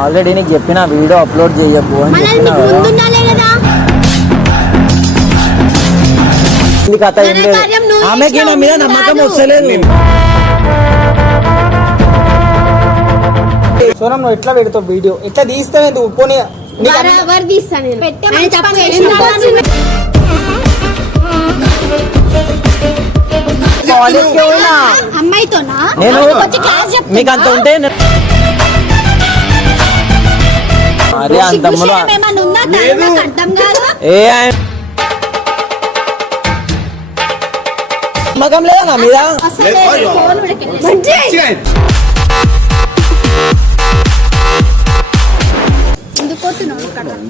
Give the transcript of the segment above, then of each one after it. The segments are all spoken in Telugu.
ఆల్రెడీ నీకు చెప్పిన వీడియో అప్లోడ్ చేయకు అని చెప్పిన కథ ఏం లేదు. ఆమెకి నా మీద నమ్మకం. వస్తలేదు. సోనం నువ్వు ఎట్లా పెడతావు వీడియో? ఎట్లా తీస్తావు నువ్వు పోనీ నీకు అన్ని- బరాబర్ తీస్తాను నేను. పెట్టే ఆయన మంచి తప్పు పని చేసిన చేసినావు. కాలేజ్కి పోయినా? అమ్మాయితోనా? నేను వచ్చి క్లాస్ చెప్తున్నా? మీకు అంత ఉంటే అరే అంతమ్ములు ఏ మగం లేదా మీద?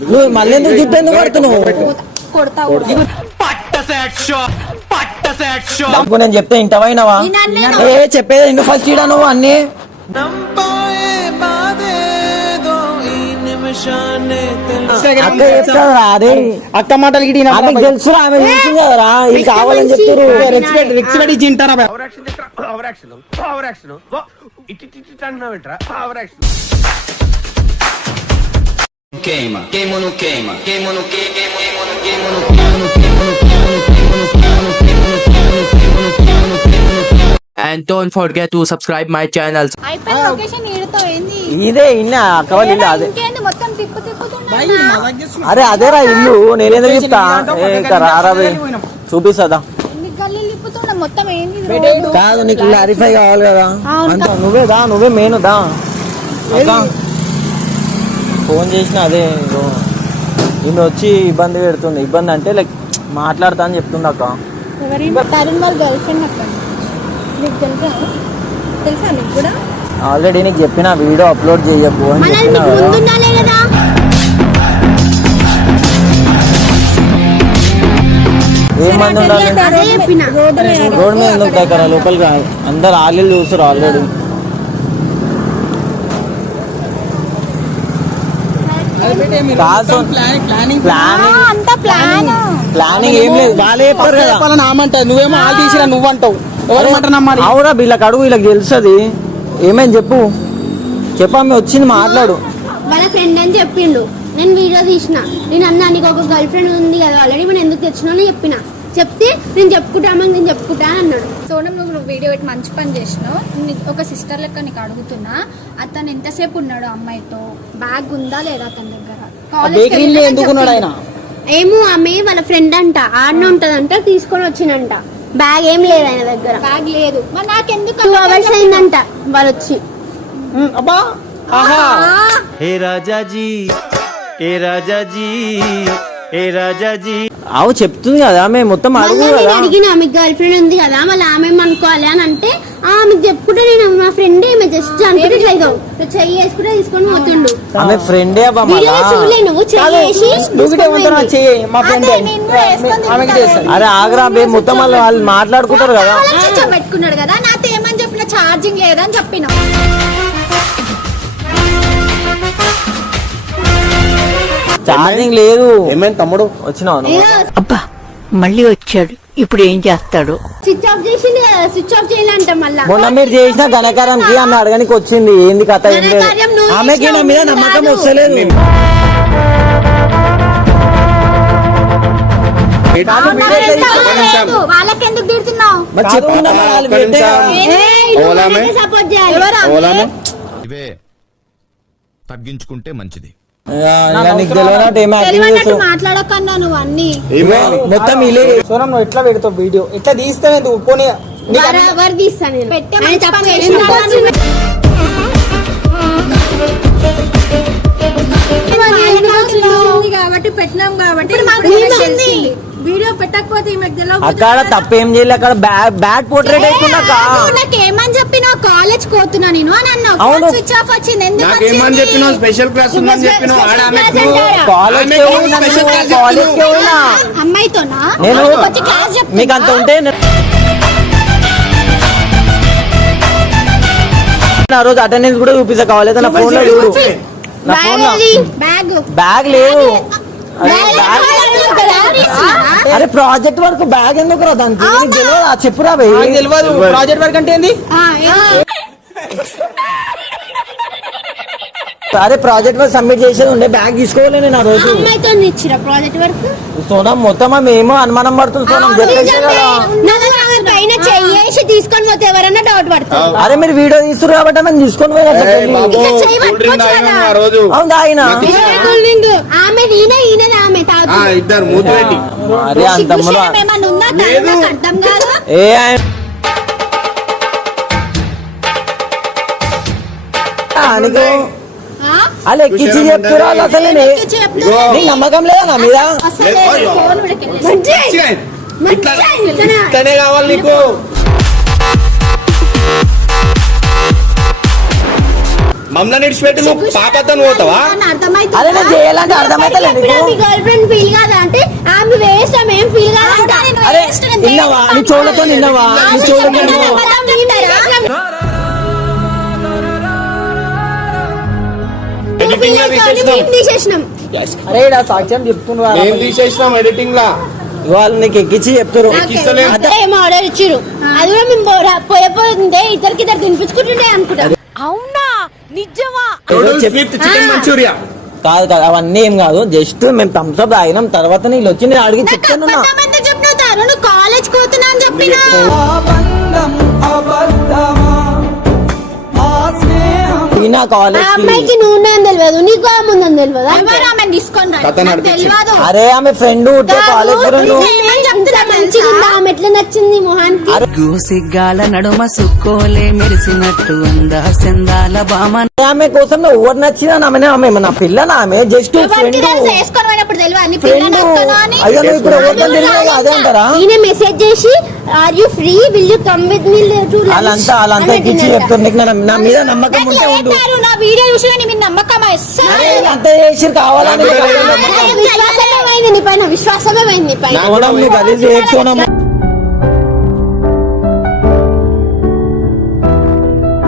నువ్వు మళ్ళీ ఎందుకు జుట్టు ఎందుకు కొడుతున్నావు? నేను చెప్తే ఇంటవైనవా? ఏ చెప్పేది ఇంకా ఫస్ట్ ఇడా నువ్వు అన్నీ అక్క చెప్తారా అదే అక్క మాటలు గిడి ఆమెకు తెలుసు ఆమె కదరా ఇది కావాలని చెప్తారు queima, queima no queima, queima no queima, queima no queima queima no queima queima no queima queima no queima queima no queima queima no queima and don't forget to subscribe my channel ఇదే ఇన్న అక్కడ అదే. అరే అదేరా ఇల్లు. నేనేదో చెప్తా రారా చూపిస్తా కాదు నీకు క్లారిఫై కావాలి కదా. నువ్వే దా నువ్వే మెయిన్ దా. ఫోన్ చేసిన అదే నిన్న వచ్చి ఇబ్బంది పెడుతుంది ఇబ్బంది అంటే లైక్ మాట్లాడతా అని చెప్తుంది అక్క. తెలుసా? తెలుసా కూడా? ఆల్రెడీ నీకు చెప్పిన వీడియో అప్లోడ్ చేయకు అని చెప్పిన కదా. మంది ఉండాలి? రోడ్ మీద ఎందుకు దగ్గర? గా అందరు ఆలీలు చూస్తారు ఆల్రెడీ. ప్లానింగ్ ఏం లేదు. వాళ్ళే చెప్పారు కదా. నువ్వేమో ఆల్ తీసినా నువ్వు అంటావు అవురా వీళ్ళకి అడుగు వీళ్ళకి తెలుస్తుంది ఏమైంది చెప్పు. చెప్పమ్మ వచ్చింది మాట్లాడు. వాళ్ళ ఫ్రెండ్ అని చెప్పిండు. నేను వీడియో తీసిన. నేను అన్నా నీకు ఒక గర్ల్ ఫ్రెండ్ ఉంది కదా ఆల్రెడీ మనం ఎందుకు తెచ్చినా అని చెప్పిన. చెప్తే నేను చెప్పుకుంటామా నేను చెప్పుకుంటా అని అన్నాడు. సోనం నువ్వు నువ్వు వీడియో పెట్టి మంచి పని చేసినావు. ఒక సిస్టర్ లెక్క నీకు అడుగుతున్నా. అతను ఎంతసేపు ఉన్నాడు అమ్మాయితో? బ్యాగ్ ఉందా లేదా అతని దగ్గర? ఆయన? ఏమో ఆమె వాళ్ళ ఫ్రెండ్ ఆడనే ఉంటదంట తీసుకొని వచ్చినంట. బ్యాగ్ ఏం లేదు ఆయన దగ్గర. బ్యాగ్ లేదు. మరి నాకెందుకు టూ అవర్స్ అయిందంట వాళ్ళు వచ్చి అబ్బా హే రాజాజీ హే రాజాజీ. అవు చెప్తుంది కదా మేము మొత్తం అడుగు కదా. అడిగిన ఆమె గర్ల్ ఫ్రెండ్ ఉంది కదా మళ్ళీ ఆమె ఏమనుకోవాలి అని అంటే "ఆ, ఆమెకు చెప్పుకుంటే నేను మా ఫ్రెండ్ ఈమె జస్ట్ అనుకుంటే చెయ్యి వేసుకుంటే తీసుకొని పోతుండు. ఆమె ఫ్రెండే అవ్వ వీడియో చూడలే నువ్వు చెయ్యి వేసి నువ్వు చెయ్యి మా ఫ్రెండ్ ఆమెకి చేస్తాను అరే ఆగ్రా బే మొత్తం వాళ్ళు వాళ్ళు మాట్లాడుకుంటారు కదా. పెట్టుకున్నాడు కదా నాతో ఏమని చెప్పిన ఛార్జింగ్ లేదని చెప్పిన. ఛార్జింగ్ లేదు. ఏమైంది తమ్ముడు? వచ్చినావు? అబ్బా మళ్ళీ వచ్చాడు. ఇప్పుడు ఏం చేస్తాడు? స్విచ్ ఆఫ్ కదా స్విచ్ ఆఫ్ చేయాలంట మళ్ళా. మొన్న మీరు చేసిన ఘనకారంకి ఆమె అడగనికి వచ్చింది. ఏంది కథ ఏం లేదు. ఆమెకి నా మీద నమ్మకం. వస్తలేదు. వాళ్ళకెందుకు తిడుతున్నావు? తగ్గించుకుంటే మంచిది. మాట్లాడకన్నా నువ్వు అన్ని. ఎట్లా పెడతావు వీడియో? ఎట్లా తీస్తావు ఎందుకు పోనీ తీస్తాను కాబట్టి పెట్టినాం కాబట్టి వీడియో పెట్టకపోతే ఈమెకు అక్కడ తప్పేం చేయలే అక్కడ బ్యాడ్ పోర్ట్రేట్ వేసుకున్నాక నువ్వు నాకు ఏమని చెప్పినావు కాలేజ్ పోతున్నా నేను అని అన్నావు. అవును. స్విచ్ ఆఫ్ వచ్చింది. ఎందుకు నాకేమని వచ్చింది? చెప్పినావు స్పెషల్ క్లాస్ ఉందని చెప్పినావు ఆడ ఆమెకు కాలేజ్ కాలేజ్ అమ్మాయితోనా? నేను వచ్చి క్లాస్ చెప్తున్నా? మీకు అంత ఉంటే నే- రోజు అటెండెన్స్ కూడా చూపిస్తా కావాలి. నా ఫోన్లో చూడు. నా ఫోన్లో బ్యాగ్ బ్యాగ్ లేదు. అరే బ్యాగ్ బ్యాగ్ అరే ప్రాజెక్ట్ వరకు బ్యాగ్ ఎందుకు రా దానికి? నీకు తెలియదా చెప్పురా తెలియదు ప్రాజెక్ట్ వర్క్ అంటే ఏంది? అరే ప్రాజెక్ట్ వర్క్ సబ్మిట్ చేసేది ఉండే. బ్యాగ్ తీసుకోవాలి నేను ఆ రోజు. Project work? సోనం మొత్తం మేము అనుమానం పడుతుంది సోనం. చెప్పేసి కదా. పైన చెయ్యేసి తీసుకొని పోతే ఎవరన్నా డౌట్ పడతారు అరే మీరు వీడియో తీస్తున్నారు కాబట్టి మేము తీసుకొని అవును ఆయన ఆమె ఈయన ఆమె ఇద్దరు అరే అంత ముల ఏమన్నా ఉందా? లేదు. నాకు అర్థం కాదు? ఏ ఆయన? వాళ్ళు ఎక్కించి చెప్తున్నారు వాళ్ళు అసలు నీకు నమ్మకం లేదా నా మీద? ఇట్లనే. కావాలి నీకు మమ్మల్ని ఇడిచిపెట్టి నువ్వు పాపతో పోతావా నేను చేయాలంటే. మీ గర్ల్ ఫ్రెండ్ ఫీల్ ఆమె వేస్ట్ ఆమె ఏం ఫీల్ కాదంట అరే నిన్నవా నీ చోళ్ళతో నిన్నవా నీ చోళ్ళతో నిన్నవా ఎడిటింగ్ లా తీసేసినాం అరే సాక్ష్యం చెప్తున్నాడు ఏం తీసేసినాం ఎడిటింగ్ లా వాళ్ళు నీకు ఎక్కించి చెప్తారు. ఏమో ఆర్డర్ ఇచ్చిరు అది కూడా మేము పోరా- పోయే పోతుంటే ఇద్దరికి ఇద్దరు తినిపించుకుంటుండే అనుకుంటా. చికెన్ మంచూరియా కాదు కాదు అవన్నీ ఏం కాదు. జస్ట్ మేము థమ్స్అప్ తాగినాం తర్వాత నీళ్ళు వచ్చి నేను అడిగి చెప్తాను కాలేజ్ పోతున్నా అని చెప్పినా. ఈయన ఆ కాలేజ్ అమ్మాయికి నువ్వు ఉన్నాయని తెలియదు నీకు ఆమె ఉందని తెలియదు? ఎవరు ఆమె తీసుకొని రా? కథ నాకు నడిపించు. తెలియదు. అరే ఆమె ఫ్రెండ్ ఉంటే కాలేజ్ ఫ్రెండ్ మంచిగా ఉందా? ఆమె ఎట్లా నచ్చింది మొహానికి గోసిగ్గాల నడుమ సుక్కోలే మెరిసినట్టు అందా సెందాల బామ ఆమె కోసం నువ్వు ఎవరు నచ్చినా ఆమె ఆమె నా పిల్ల ఆమె జస్ట్ ఫ్రెండ్ వేసుకొని పోయినప్పుడు తెలియదు నీ ఫ్రెండ్ పిల్లలు వస్తాను అని అయ్యో నువ్వు ఇప్పుడు ఎవరితో తెలియదు అదే అంటారా ఈయన మెసేజ్ చేసి are you free will you come with me to వాళ్ళంతా వాళ్ళంతా ఎక్కించి చెప్తారు నీకు నా- నా మీద నమ్మకం ఉంటే ఉండు నా వీడియో చూసి కానీ మీ నమ్మకం అరే అంత చేసి కావాలని పోయింది నీ పైన? విశ్వాసమే పోయింది నీ పైన. సోనం నువ్వు గలీజ్ చేయకు సోనం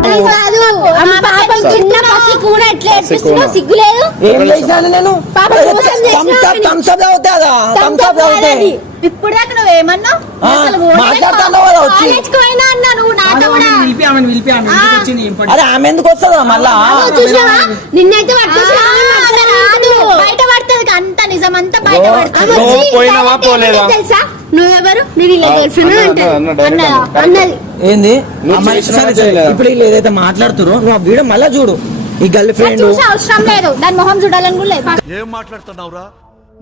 అది కాదు ఆమె పాపం చిన్న పసి కూడా ఎట్లా ఏడ్పిస్తున్నావు సిగ్గు లేదు ఏం చేసినాను నేను? పాప మోసం చేసినా థమ్స్అప్ తాగుతా థమ్స్అప్ తాగుతాయి ఇప్పుడు దాకా నువ్వు ఏమన్నావు? ఆ, అసలు మాట్లాడుతున్నావు కదా వచ్చి. కాలేజ్కి పోయినా అన్నా నువ్వు నాతో కూడా. పిలిపి ఆమెను పిలిపి ఆమె ఇంటికి వచ్చింది ఏం పని? అరే ఆమె ఎందుకు వస్తుందా మళ్ళా? చూసినావా? నిన్నైతే అసలు రాదు బయట పడుతుంది అంత నిజం అంతా బయట పడుతుంది నువ్వు పోయినావా, పోలేదా? తెలుసా నువ్వెవరు నేను ఇలా గర్ల్ ఫ్రెండ్ అన్న, అంటే అన్న, అన్న, direct అన్నదా అన్న. అన్నది ఏంది నువ్వు అమ్మాయి చేసినావా సరే, సరే. చేయలేదా? ఇప్పుడు వీళ్ళు ఏదైతే మాట్లాడుతురో నువ్వు ఆ వీడియో మళ్ళా చూడు ఈ గర్ల్ ఫ్రెండ్ చూసే అవసరం లేదు దాని మొహం చూడాలని కూడా లేదు ఏం మాట్లాడుతున్నావురా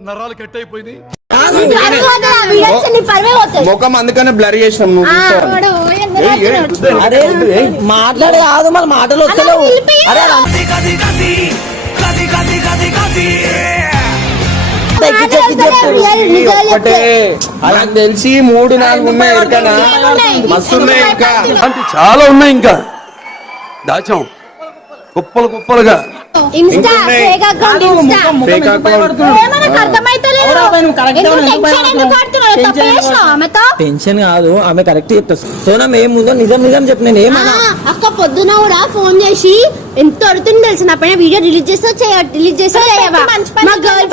నరాలు కట్ అయిపోయింది ఆ పరువే ముఖం అందుకనే బ్లర్ చేసినాం నువ్వు ఆ, చూస్తావని. వాడు ఎందుకు ఏయ్, ఏయ్, ఆడుతున్నాడు? చూద్దాం. అరే మాట్లాడే కాదు మన మాటలు వస్తలేవు అరే నాకు తెలిసి మూడు నాలుగు ఉన్నాయి ఉన్నాయి. మస్తు ఉన్నాయి ఇంకా. అంటే చాలా ఉన్నాయి. ఇంకా. దాచాం. కుప్పలు కుప్పలుగా. టెన్షన్ కాదు ఆమె కరెక్ట్ చెప్తా. సోనం ఏముందో నిజం నిజం చెప్పు నేను ఆ, ఏమన్నా అక్క పొద్దున కూడా ఫోన్ చేసి ఎంత అడుగుతుంది తెలుసు? నా పైన వీడియో రిలీజ్ చేస్తా చేయ రిలీజ్ చేస్తా మా గర్ల్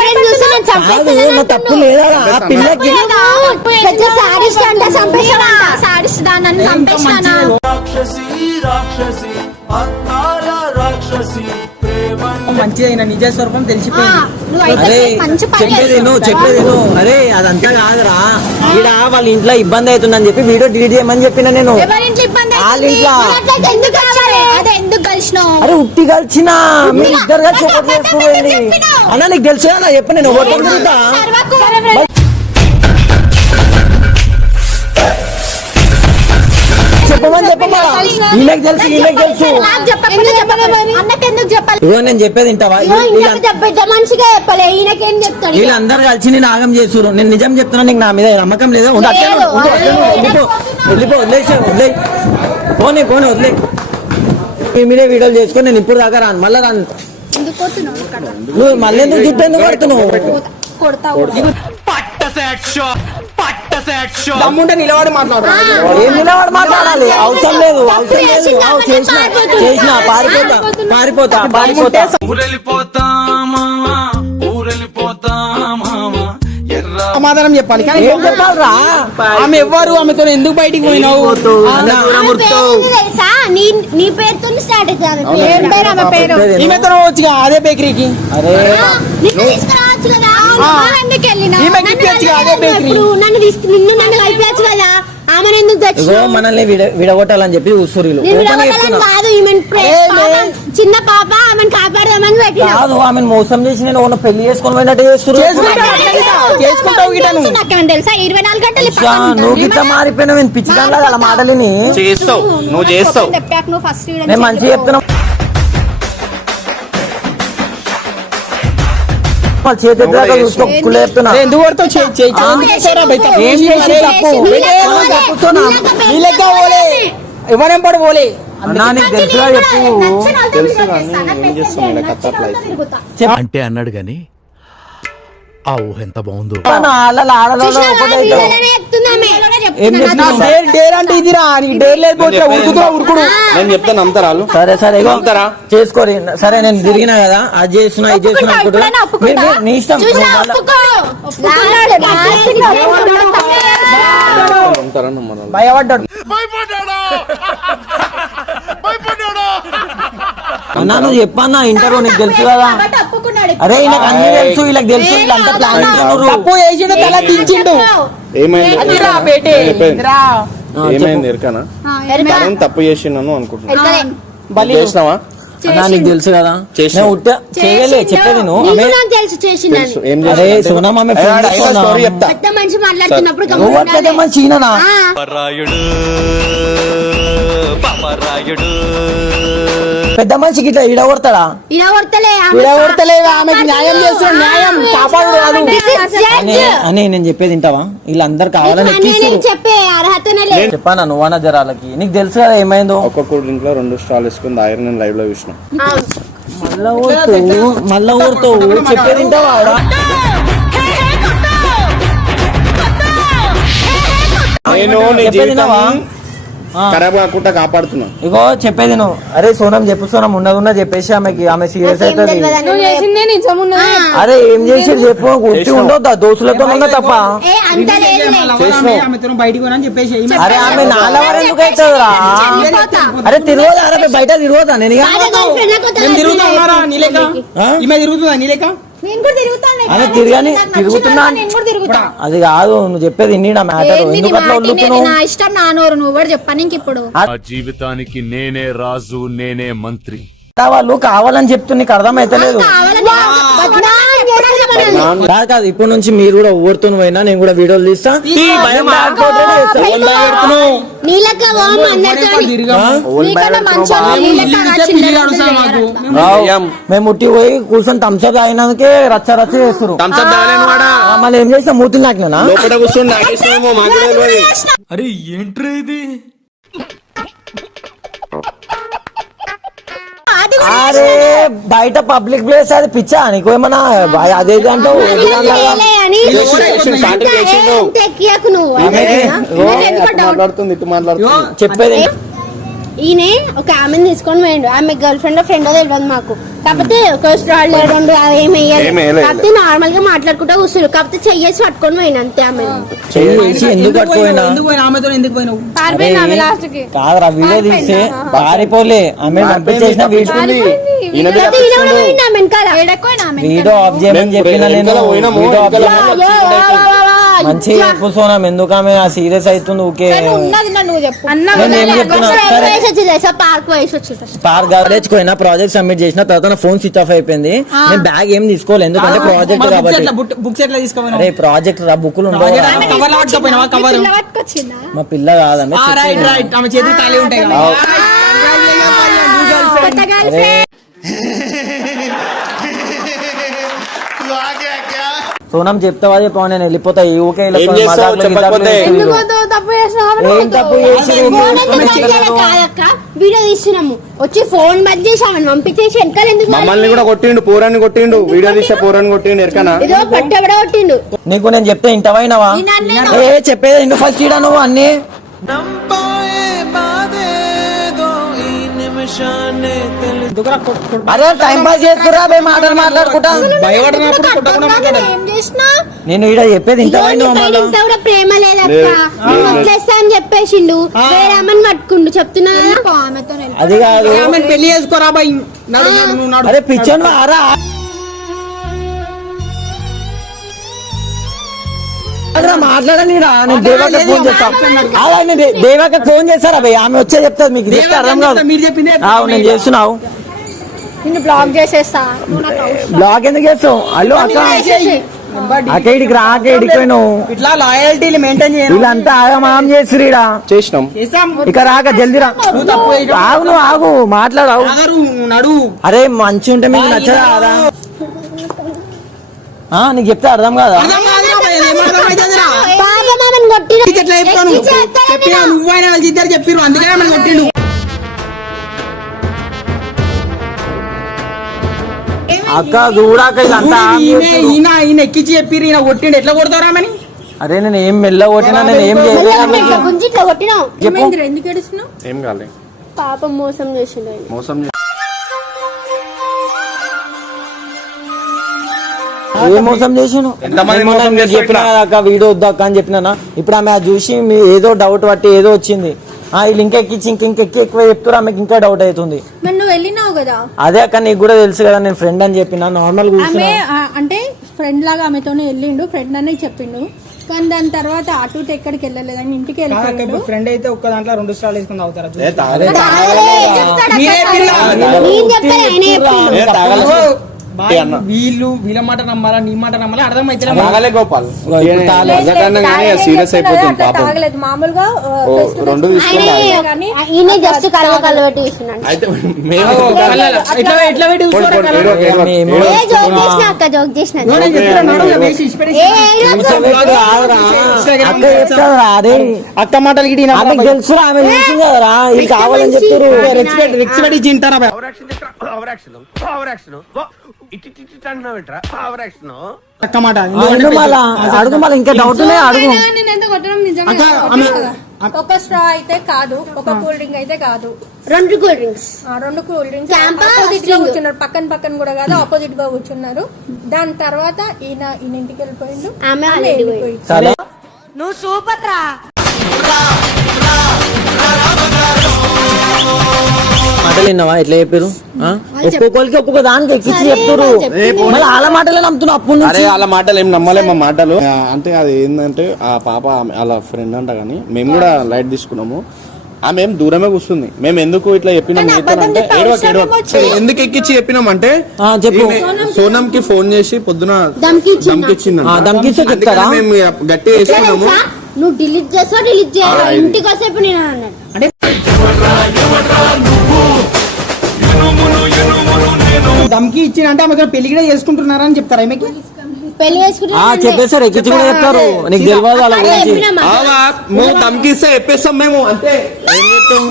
కాదు మా తప్పు లేదా? ఆ పిల్లకి పెద్ద సాడిస్ట్ అంటే చంపేసావా సాడిస్ట్ దాన్ని చంపేసినా మంచిగా ఈయన నిజ స్వరూపం తెలిసిపోయింది. అరే మంచి పని చెప్పేది చేస్తున్నావు. నువ్వు చెప్పేది నువ్వు అరే అదంతా కాదురా. ఈడ వాళ్ళ ఇంట్లో ఇబ్బంది అవుతుందని చెప్పి వీడియో డిలీట్ చేయమని చెప్పిన నేను. వాళ్ళ? ఇంట్లో. అరే ఉట్టి కలిసిన మీరు ఇద్దరు కలిసి ఒకటి చేసుకోండి? అన్న నీకు తెలుసా నా చెప్పు నేను ఒకటి తిరుగుతా చెప్పమని ఈమెకు తెలుసు ఈమెకు తెలుసు. నేను చెప్పేది వింటావా? మనిషిగా చెప్పలే ఈయనకేం చెప్తాడు? వీళ్ళందరూ కలిసి నేను ఆగం చేస్తున్నారు నేను నిజం చెప్తున్నా నీకు నా మీద నమ్మకం లేదా? ఉండు, అట్లనే ఉండు, ఉండు, అట్లనే ఉండు, వెళ్ళిపో వెళ్ళిపో వదిలేసే వదిలే పోనీ పోనీ వదిలే మీ మీరే వీడియోలు చేసుకొని నేను ఇప్పుడు దాకా రాను. మళ్ళీ రాను. నువ్వు మళ్ళీ ఎందుకు జుట్టు ఎందుకు పడుతున్నావు కొడతా కూడా దమ్ముంటే నిలబడి ఏం నిలబడి మాట్లాడాలి? అవసరం లేదు అవసరం లేదు. అవు, చేసిన చేసిన పారిపోతా పారిపోతా. పారిపోతా సమాధానం చెప్పాలి. కానీ ఏం చెప్పాలిరా? ఆమె ఎవ్వరు? ఆమెతో ఎందుకు బయటికి పోయినావు? ఆ, అంత దూరం ఆమె ఉరుకుతావు. పేరు తెలుసా? నీ నీ పేరుతో స్టార్ట్ అవుతుంది ఏం పేరు ఆమె పేరు? చెప్పేది విను. ఈమెతో వచ్చి అదే బేకరీకి? అరే మనల్ని విడ విడగొట్టాలని చెప్పి ఉసూరిలు. చిన్న పాప. కాదు ఆమెను మోసం చేసి నేను ఉన్న పెళ్ళి చేసుకొని పోయినట్టు. చేసుకుంటావు గిట్ట నువ్వు. గిట్ట మారిపోయినావు నేను పిచ్చిదానిలా అలా మాటలిని చేస్తావు నువ్వు చేస్తావు నేను మంచిగా చెప్తున్నా చేతి చెప్తున్నా ఎందుకు కొడతావు చేయి చేయి చేయి. ఏం పోలే. అంటే అన్నాడు గాని ఆ ఊహ ఎంత బాగుందో? డేర్ అంటే ఇదిరా డేర్ లేకపోతే ఉరుకుతురా ఉరుకుడు. నేను చెప్తాను సరే సరే? చేసుకోరి సరే నేను తిరిగినా కదా అది చేస్తున్నా ఇది అనుకుంటున్నా. మీరు- నీ ఇష్టం. భయపడ్డాడు. అన్నా నువ్వు చెప్పన్నా ఇంటర్వ్యూ నీకు తెలుసు కదా? అరే వీళ్ళకి అన్ని తెలుసు వీళ్ళకి తెలుసు వీళ్ళంతా ప్లాన్ తప్పు చేసిండు తల దించిండు. ఏమైంది? అదిరా బేటే ఏమైంది ఎరకనా? తప్పు చేసినాను అనుకుంటున్నాను బలి చేసినావా? అన్నా నీకు తెలుసు కదా? చేసిన. నేను ఉట్ట చేయలే చెప్పేది నువ్వు. ఆమె నాకు తెలుసు చేసిందని తెలుసు. ఏం అరే చేసినా సోనా ఆమె friend. స్టోరీ చెప్తా. పెద్ద మనిషి మాట్లాడుతున్నప్పుడు నువ్వు గమ్మున అట్లయితే ఉండాలి. మంచి ఈయననా? ఆ, పెద్ద మనిషికి ఇట్లా ఇడగొడతాడా? ఆమె విడగొడతలేవా ఆమెకి న్యాయం చేస్తాడు న్యాయం కాపాడు అని నేను చెప్పేది వింటావా? వీళ్ళందరు కావాలని అన్నీ చెప్పే అర్హతనే లేదు. చెప్పానా నువ్వన్నా జరాలకి? నీకు తెలుసు కదా ఏమైందో? ఒక్కొక్క డ్రింక్లో రెండు స్టాల్ వేసుకుని దాయర్ నేను లైవ్లో చూసిన. మళ్ళా ఊరుతావు మళ్ళా ఊరుతావు చెప్పేది వింటావా ఆవిడ? నేను నీ? జీవితం. ఖరాబ్ కాకుండా కాపాడుతున్నా ఇగో చెప్పేది నువ్వు. అరే సోనం చెప్పు సోనం ఉన్నది ఉన్నది చెప్పేసి ఆమెకి ఆమె సీరియస్ అవుతుంది. తెలియదని నువ్వు చేసిందే నిజం ఉన్నది. అరే ఏం చేసి చెప్పు ఉట్టి ఉండొద్దా దోస్తులతో ఉన్నా తప్ప. అరే ఆమె నాలవరు ఎందుకు అవుతుందిరా అరే తిరగదా అరే బయట తిరగదా నేను తిరుగుతా ఉన్నారా నీ లెక్క? ఆ? ఈమె తిరుగుతుందా నీ అరే తిరగని తిరుగుతున్నా అది కాదు నువ్వు చెప్పేది ఇన్ని నా మ్యాటర్ ఏంది నీ ఇష్టం నా నోరు నువ్వు కూడా చెప్పాను ఇంక ఇప్పుడు. ఆ జీవితానికి నేనే రాజు నేనే మంత్రి. వాళ్ళు కావాలని చెప్తూ నీకు అర్థమైతలేదు కావాలని బద్నాం చేస్తున్నా మనల్ని. కాదు కాదు ఇప్పటి నుంచి మీరు కూడా ఊరుతూ పోయినా నేను కూడా వీడియోలు తీస్తా. భయం లేకపోతే చేస్తా. నీలక ఓం అందరితో ఆ? నీకన్నా మంచోళ్ళు నీళ్ళ కాగా చిల్లర మాకు రావు. మేము ముట్టి పోయి కూర్చొని థమ్స్అప్ తాగినందుకే రచ్చ రచ్చ మళ్ళీ ఏం నాకేసినామో మాకు తెలియదు. అరే ఏంట్రా ఇది? అరే బయట పబ్లిక్ ప్లేస్ అది పిచ్చా? నీకు ఏమన్నా అదే అంటావు? చెప్పేది ఈయన ఒక ఆమెను తీసుకొని పోయిండు. ఆమె గర్ల్ ఫ్రెండ్ ఫ్రెండ్ తెలియదు మాకు. కాకపోతే ఒక స్ట్రాల్ రెండు ఏం వేయలేదు. వేయలేదు. కాకపోతే నార్మల్గా మాట్లాడుకుంటా కూర్చుండు. కాకపోతే చెయ్యేసి పట్టుకొని పోయిండు అంతే ఆమె పోయినా పారిపోయింది ఆమె లాస్ట్కి కాదురా వీడియో తీస్తే పారిపోలే. ఆమె పంపించేసిన వీడియో ఆఫ్ చేయమని చెప్పిన నేను వీడియో ఆఫ్ మంచిగా చెప్పు సోనం ఎందుకు ఆమె సీరియస్ అవుతుంది ఊకే. పార్క్ కాలేజ్ పోయినా ప్రాజెక్ట్ సబ్మిట్ చేసిన తర్వాత నా ఫోన్ స్విచ్ ఆఫ్ అయిపోయింది. నేను బ్యాగ్ ఏం తీసుకోలేదు ఎందుకంటే ప్రాజెక్ట్ కాబట్టి. అరే ప్రాజెక్ట్ రా పట్టుకొచ్చిందా? మా పిల్ల కాదమ్మ సోనం చెప్తావా చెప్పా నేను వెళ్ళిపోతా. ఈ ఊకే చేసి వీడియో తీస్తున్నాము. వచ్చి ఫోన్ బంద్ చేసామని పంపించేసి వెనకాల ఎందుకు మమ్మల్ని కూడా కొట్టిండు పూరాన్ని కొట్టిండు వీడియో తీసే పూరాన్ని కొట్టిండు ఎరకనా? ఏదో పట్టు ఎవడో కొట్టిండు. నీకు నేను చెప్తే ఇంటవైనవా ఏ చెప్పేది ఇండు ఫస్ట్ ఇడా నువ్వు అన్ని. అరే టైం పాస్ మాటలు మాట్లాడుకుంటా. భయపడినప్పుడు కొట్టకుండా మాట్లాడాలి నేను ఇక్కడ చెప్పేది ఇంత ప్రేమ లేదక్క. అని చెప్పేసిండు. వేరే అమ్మని పట్టుకుండు చెప్తున్నా అది కాదు. పెళ్ళి చేసుకోరా బాయ్ అరే పిచ్చోన్ వారా దేవాక ఫోన్ చేస్తాను అలాగే దేవాక ఫోన్ చేస్తారా భయ్ ఆమె వచ్చే చెప్తాది మీకు. చెప్తే అర్థం కాదు. నేను చేస్తున్నావు. నిన్ను బ్లాక్ చేసేస్తా బ్లాక్ ఎందుకు చేస్తావు అల్లు అక్క అక్క ఇడికి రా అక్క ఇడికి పోయినావు ఇట్లా లాయల్టీలు మెయింటైన్ చేయాలి వీళ్ళంతా ఆగమాం చేస్తురీడా చేసినాం చేసాం ఇక రాక జల్దీ రా నువ్వు తప్పు చేసావు. ఆగు నువ్వు ఆగు మాట్లాడావు నడు అరే మంచి ఉంటే మీకు నచ్చదా రా? ఆ నీకు చెప్తే అర్థం కాదా అర్థం కాదురా బాయ్, అది అక్క చూడాక ఇదంతా. ఆగం ఈమె చేస్తుర్రు. ఈయన ఈయన ఎక్కించి చెప్పిరు ఈయన కొట్టిండు ఎట్లా కొడతారా మని అరే నేను ఏం మెల్ల కొట్టినా నేను ఏం మళ్ళీ చేయలేదు అమ్మ ఇట్లా గుంజి ఇట్లా కొట్టినావు? చెప్పు. ఎందుకు ఏడుస్తున్నావు? ఏం పాపం మోసం చేసిండు ఆయన. మోసం చే- ఏ మోసం చేసాను ఎంతమంది మోసం చేస్తారు చెప్పినా అక్క వీడియో వద్దు అక్క అని చెప్పినా ఇప్పుడు ఆమె అది చూసి మీ ఏదో డౌట్ పట్టి ఏదో వచ్చింది. వీళ్ళు ఇంకా ఎక్కించి ఇంక ఇంకా ఎక్కువ ఎక్కువ చెప్తారు ఆమెకి ఇంకా డౌట్ అవుతుంది. మరి నువ్వు వెళ్ళినావు కదా? అదే అక్క నీకు కూడా తెలుసు కదా నేను ఫ్రెండ్ అని చెప్పిన నార్మల్ ఆమె ఆ, అంటే ఫ్రెండ్ లాగా ఆమెతోనే వెళ్ళిండు ఫ్రెండ్ అనే చెప్పిండు. కానీ దాని తర్వాత అటు ఇటు ఎక్కడికి వెళ్ళలేదు అని ఇంటికి వెళ్ళిపోయిండు. ఫ్రెండ్ అయితే ఒక్క దాంట్లో రెండు స్టాల్ వేసుకుని తాగుతారా. ఏ. నేను ఆయన చెప్పిండు ఏ. వీళ్ళు వీళ్ళ మాట నమ్మాలా నీ మాట నమ్మాలా? అర్థం అయితే గోపాల్. సీరియస్ అయిపోతుంది పాపం. మామూలుగా రెండు అక్క మాటలు తెలుసు ఆమె తెలుసు కదరా వీళ్ళు కావాలని చెప్తారు రెస్పెక్ట్ రెస్పెక్ట్ ఇచ్చి తింటారా? అక్క మాట అడుగు మళ్ళా అడుగు ఇంకా డౌట్ ఉన్నాయి అడుగు నేను ఎంత కొట్టడం నిజంగా అక్క, ఆమె- ఒక స్ట్రా అయితే కాదు ఒక కూల్ డ్రింక్ అయితే కాదు రెండు కూల్ డ్రింక్స్ ఆ, రెండు కూల్ డ్రింక్స్ Campa, ఆపోజిట్గా string. కూర్చున్నారు పక్కన పక్కన కూడా కాదు ఆపోజిట్గా కూర్చున్నారు దాని తర్వాత ఈయన ఈయన ఇంటికి వెళ్ళిపోయిండు ఆమె వాళ్ళ ఆమె ఇంటికి మాటలు విన్నావా? ఎట్లా చెప్పారు? ఒక్కొక్కరికి ఒక్కొక్క దానికి ఎక్కించి చెప్తారు మళ్ళీ వాళ్ళ మాటలే నమ్ముతున్నావు అప్పటి అరే వాళ్ళ మాటలు ఏం నమ్మలే మా మాటలు. అంటే అది ఏంటంటే ఆ పాప వాళ్ళ ఫ్రెండ్ అంట కానీ మేము కూడా లైట్ తీసుకున్నాము. ఆమె ఏం దూరమే కూర్చుంది. మేము ఎందుకు ఇట్లా చెప్పినాం అంటే ఏడవకు, ఏడవకు. ఎందుకు ఎక్కించి చెప్పినామంటే ఆ, చెప్పు. సోనం కి ఫోన్ చేసి పొద్దున దమ్కి ఇచ్చిందా? దమ్కిచ్చిందంట. ఆ, దమ్కిస్తే అందుకని చెప్తారా? మేము గట్టిగా వేసుకున్నాము? నువ్వు డిలీట్ చేస్తావు డిలీట్ ఇది. ఇంటికి నేను అన్నాడు దమ్కి ఇచ్చిన ఆమె పెళ్ళి కూడా చేసుకుంటున్నారా అని చెప్తారా ఆమెకి పెళ్ళి చేసుకుంటే ఎక్కించి కూడా చెప్తారు. నీకు తెలియదు గురించి చెప్పేస్తాం మేము. అంతే ఏం చెప్తాం?